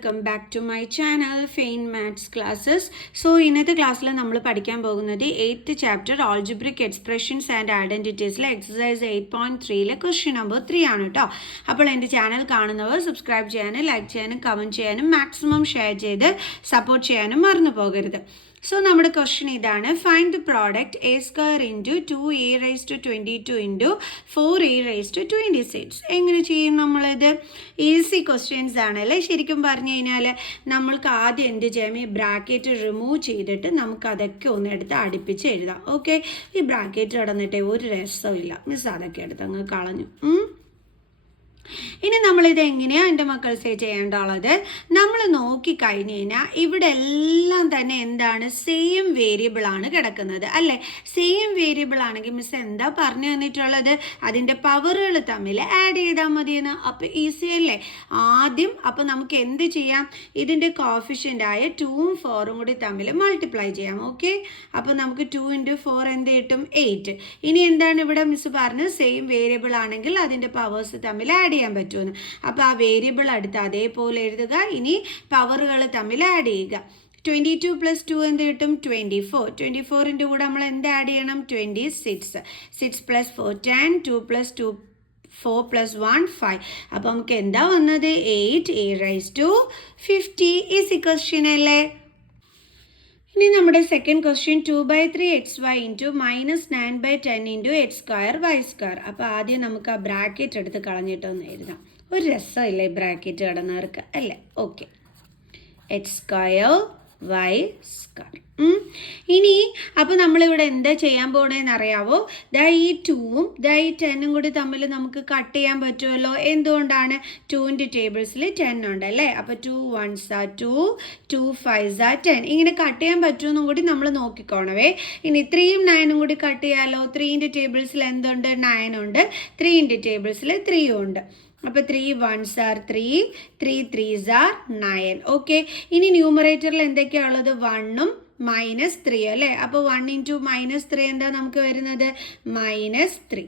Welcome back to my channel fine maths classes. So ഇന്നത്തെ ക്ലാസ്സിൽ നമ്മൾ പഠിക്കാൻ പോകുന്നത് 8th chapter algebraic expressions and ഐഡൻറ്റിറ്റീസിലെ എക്സസൈസ് 8.3 ക്വസ്റ്റ്യൻ നമ്പർ 3 ആണ് കേട്ടോ. അപ്പോൾ എൻ്റെ ചാനൽ കാണുന്നവർ സബ്സ്ക്രൈബ് ചെയ്യാനും ലൈക്ക് ചെയ്യാനും കമൻറ്റ് ചെയ്യാനും മാക്സിമം ഷെയർ ചെയ്ത് സപ്പോർട്ട് ചെയ്യാനും മറന്നു പോകരുത്. സോ നമ്മുടെ ക്വസ്റ്റ്യൻ ഇതാണ്: find the product A square into 2a⁻22 into 4a⁻26. എങ്ങനെ ചെയ്യും നമ്മളിത്? ഈസി ക്വസ്റ്റ്യൻസ് ആണല്ലേ. ശരിക്കും പറഞ്ഞു കഴിഞ്ഞാൽ നമ്മൾക്ക് ആദ്യം എന്ത് ചെയ്യാം, ഈ ബ്രാക്കറ്റ് റിമൂവ് ചെയ്തിട്ട് നമുക്കതൊക്കെ ഒന്ന് എടുത്ത് അടുപ്പിച്ച് എഴുതാം. ഓക്കെ, ഈ ബ്രാക്കറ്റ് കിടന്നിട്ടേ ഒരു രസമില്ല, മിസ് അതൊക്കെ എടുത്ത് അങ്ങ് കളഞ്ഞു. ഇനി നമ്മളിത് എങ്ങനെയാണ് എൻ്റെ മക്കൾസേ ചെയ്യേണ്ടുള്ളത്? നമ്മൾ നോക്കിക്കഴിഞ്ഞ് കഴിഞ്ഞാൽ ഇവിടെ എല്ലാം തന്നെ എന്താണ്, സെയിം വേരിയബിൾ ആണ് കിടക്കുന്നത് അല്ലേ. സെയിം വേരിയബിൾ ആണെങ്കിൽ മിസ് എന്താ പറഞ്ഞു തന്നിട്ടുള്ളത്, അതിൻ്റെ പവറുകൾ തമ്മിൽ ആഡ് ചെയ്താൽ മതിയെന്ന്. അപ്പോൾ ഈസി അല്ലേ. ആദ്യം അപ്പോൾ നമുക്ക് എന്ത് ചെയ്യാം, ഇതിൻ്റെ കോഫിഷ്യൻ്റായ 2ഉം 4ഉം കൂടി തമ്മിൽ മൾട്ടിപ്ലൈ ചെയ്യാം. ഓക്കെ, അപ്പോൾ നമുക്ക് 2 × 4 എന്ത് കിട്ടും, 8. ഇനി എന്താണ് ഇവിടെ മിസ് പറഞ്ഞത്, സെയിം വേരിയബിൾ ആണെങ്കിൽ അതിൻ്റെ പവേഴ്സ് തമ്മിൽ ആഡ് ചെയ്യാൻ പറ്റുമെന്ന്. അപ്പോൾ ആ വേരിയബിൾ അടുത്ത് അതേപോലെ എഴുതുക. ഇനി പവറുകൾ തമ്മിൽ ആഡ് ചെയ്യുക. 22 + 2 എന്ത് കിട്ടും, 24. 24ൻ്റെ കൂടെ നമ്മൾ എന്ത് ആഡ് ചെയ്യണം, 26. 6 + 4 10, 2 + 2 4 + 1 5. അപ്പോൾ നമുക്ക് എന്താ വന്നത്, 8a⁻50. ഈസി ക്വസ്റ്റ്യൻ അല്ലേ. ഇനി നമ്മുടെ second question 2/3xy into -9/10 into x²y². അപ്പോൾ ആദ്യം നമുക്ക് ആ ബ്രാക്കറ്റ് എടുത്ത് കളഞ്ഞിട്ടൊന്ന് എഴുതാം. ഒരു രസമില്ലേ ബ്രാക്കറ്റ് കിടന്നവർക്ക് അല്ലേ. Okay, x² y². ഇനി അപ്പോൾ നമ്മളിവിടെ എന്താ ചെയ്യാൻ പോകണേന്ന് അറിയാവോ, ദാ ഈ 2ഉം ദാ ഈ 10ഉം കൂടി തമ്മിൽ നമുക്ക് കട്ട് ചെയ്യാൻ പറ്റുമല്ലോ. എന്തുകൊണ്ടാണ്, 2ൻ്റെ ടേബിൾസിൽ 10 ഉണ്ട് അല്ലേ. അപ്പോൾ 2 1s are 2, 2 5s are 10. ഇങ്ങനെ കട്ട് ചെയ്യാൻ പറ്റുമെന്നും കൂടി നമ്മൾ നോക്കിക്കോണവേ. ഇനി 3ഉം 9ഉം കൂടി കട്ട് ചെയ്യാമല്ലോ. 3ൻ്റെ ടേബിൾസിൽ എന്തുണ്ട്, 9 ഉണ്ട്. 3ൻ്റെ ടേബിൾസിൽ 3ഉം ഉണ്ട്. അപ്പോൾ 3 1s are 3, 3 3s are 9. Okay, ഇനി ന്യൂമറേറ്ററിൽ എന്തൊക്കെയാണ് ഉള്ളത്, 1ഉം -3 അല്ലേ. അപ്പോൾ 1 × -3 എന്താ നമുക്ക് വരുന്നത്, -3.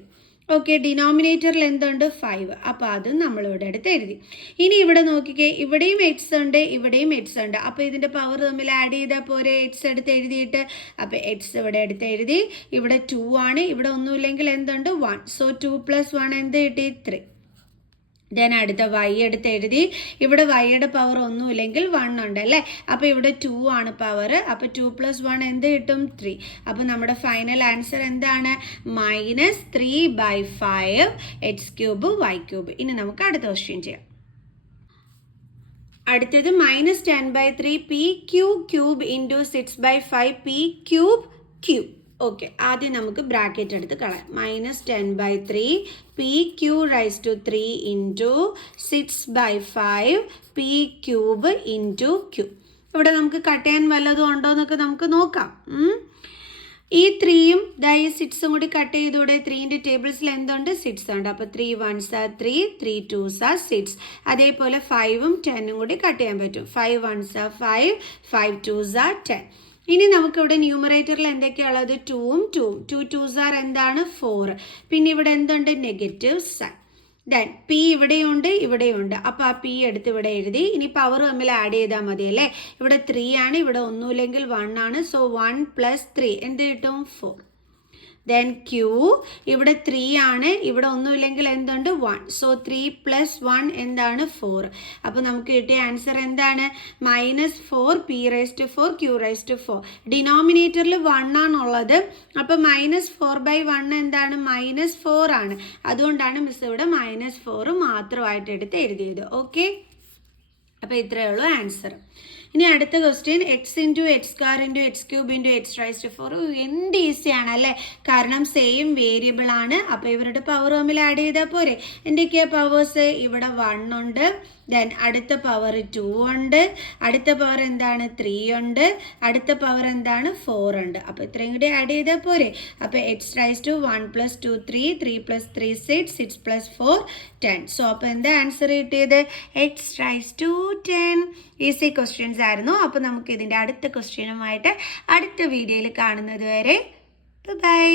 ഓക്കെ, ഡിനോമിനേറ്ററിൽ എന്തുണ്ട്, 5. അപ്പോൾ അതും നമ്മളിവിടെ എടുത്ത് എഴുതി. ഇനി ഇവിടെ നോക്കിക്കേ, ഇവിടെയും എക്സ് ഉണ്ട് ഇവിടെയും എക്സ് ഉണ്ട്. അപ്പോൾ ഇതിൻ്റെ പവർ തമ്മിൽ ആഡ് ചെയ്താൽ പോരെ, എക്സ് എടുത്ത് എഴുതിയിട്ട്. അപ്പോൾ എക്സ് ഇവിടെ എടുത്ത് എഴുതി. ഇവിടെ 2 ആണ്, ഇവിടെ ഒന്നുമില്ലെങ്കിൽ എന്തുണ്ട്, 1. സോ 2 + 1 എന്ത് കിട്ടി, 3. ദെൻ അടുത്ത y എടുത്ത് എഴുതി. ഇവിടെ yയുടെ പവർ ഒന്നുമില്ലെങ്കിൽ 1 ഉണ്ട് അല്ലേ. അപ്പോൾ ഇവിടെ 2 ആണ് പവർ. അപ്പോൾ 2 + 1 എന്ത് കിട്ടും, 3. അപ്പോൾ നമ്മുടെ ഫൈനൽ ആൻസർ എന്താണ്, -3/5 x³ y³. ഇനി നമുക്ക് അടുത്ത ക്വസ്റ്റ്യൻ ചെയ്യാം. അടുത്തത് -10/3 p³ ഇൻറ്റു 6/5 p³ ഓക്കെ, ആദ്യം നമുക്ക് ബ്രാക്കറ്റ് എടുത്ത് കളയാം. -10/3 p³ into 6/5 p³ into q. ഇവിടെ നമുക്ക് കട്ട് ചെയ്യാൻ വല്ലതും ഉണ്ടോ എന്നൊക്കെ നമുക്ക് നോക്കാം. ഈ 3ഉം ദാ ഈ 6ഉം കൂടി കട്ട് ചെയ്തൂടെ. 3ൻ്റെ ടേബിൾസിൽ എന്തുണ്ട്, 6 ഉണ്ട്. അപ്പോൾ 3 1s are 3, 3 2s are 6. അതേപോലെ 5ഉം 10ഉം കൂടി കട്ട് ചെയ്യാൻ പറ്റും. 5 1s are 5, 5 2s are 10. ഇനി നമുക്കിവിടെ ന്യൂമറേറ്ററിൽ എന്തൊക്കെയുള്ളത്, 2ഉം 2ഉം. 2 2s are എന്താണ്, 4. പിന്നെ ഇവിടെ എന്തുണ്ട്, നെഗറ്റീവ് സൈൻ. ദെൻ പി ഇവിടെയുണ്ട് ഇവിടെയുണ്ട്. അപ്പോൾ ആ പി എടുത്ത് ഇവിടെ എഴുതി. ഇനി പവർ തമ്മിൽ ആഡ് ചെയ്താൽ മതി അല്ലേ. ഇവിടെ 3 ആണ്, ഇവിടെ ഒന്നുമില്ലെങ്കിൽ 1 ആണ്. സോ 1 + 3 എന്ത് കിട്ടും, 4. ദെൻ ക്യൂ ഇവിടെ 3 ആണ്, ഇവിടെ ഒന്നുമില്ലെങ്കിൽ എന്തുണ്ട്, 1. സോ 3 + 1 എന്താണ്, 4. അപ്പോൾ നമുക്ക് കിട്ടിയ ആൻസർ എന്താണ്, -4 p⁻4 q⁴. ഡിനോമിനേറ്ററിൽ 1 ആണുള്ളത്. അപ്പോൾ -4/1 എന്താണ്, -4 ആണ്. അതുകൊണ്ടാണ് മിസ് ഇവിടെ -4 മാത്രമായിട്ട് എടുത്ത് എഴുതിയത്. ഓക്കെ, അപ്പോൾ ഇത്രയേ ഉള്ളൂ ആൻസർ. ഇനി അടുത്ത question, x × x² into x³ into x⁴. എന്ത് ഈസിയാണ് അല്ലേ, കാരണം സെയിം വേരിയബിൾ ആണ്. അപ്പോൾ ഇവരുടെ പവർ തമ്മിൽ ആഡ് ചെയ്താൽ പോരെ. എന്തൊക്കെയാണ് പവേഴ്സ്, ഇവിടെ 1 ഉണ്ട്. ദെൻ അടുത്ത പവർ 2 ഉണ്ട്. അടുത്ത പവർ എന്താണ്, 3 ഉണ്ട്. അടുത്ത പവർ എന്താണ്, 4 ഉണ്ട്. അപ്പോൾ ഇത്രയും കൂടി ആഡ് ചെയ്താൽ പോരെ. അപ്പോൾ x⁻1 + 2 3, 3 + 3 6, 6 + 4 10. സോ അപ്പോൾ എന്താ ആൻസർ കിട്ടിയത്, x⁻10. ഈസി ക്വസ്റ്റ്യൻസ് ആയിരുന്നു. അപ്പോൾ നമുക്ക് ഇതിൻ്റെ അടുത്ത ക്വസ്റ്റ്യനുമായിട്ട് അടുത്ത വീഡിയോയിൽ കാണുന്നത് വരെ ബൈ.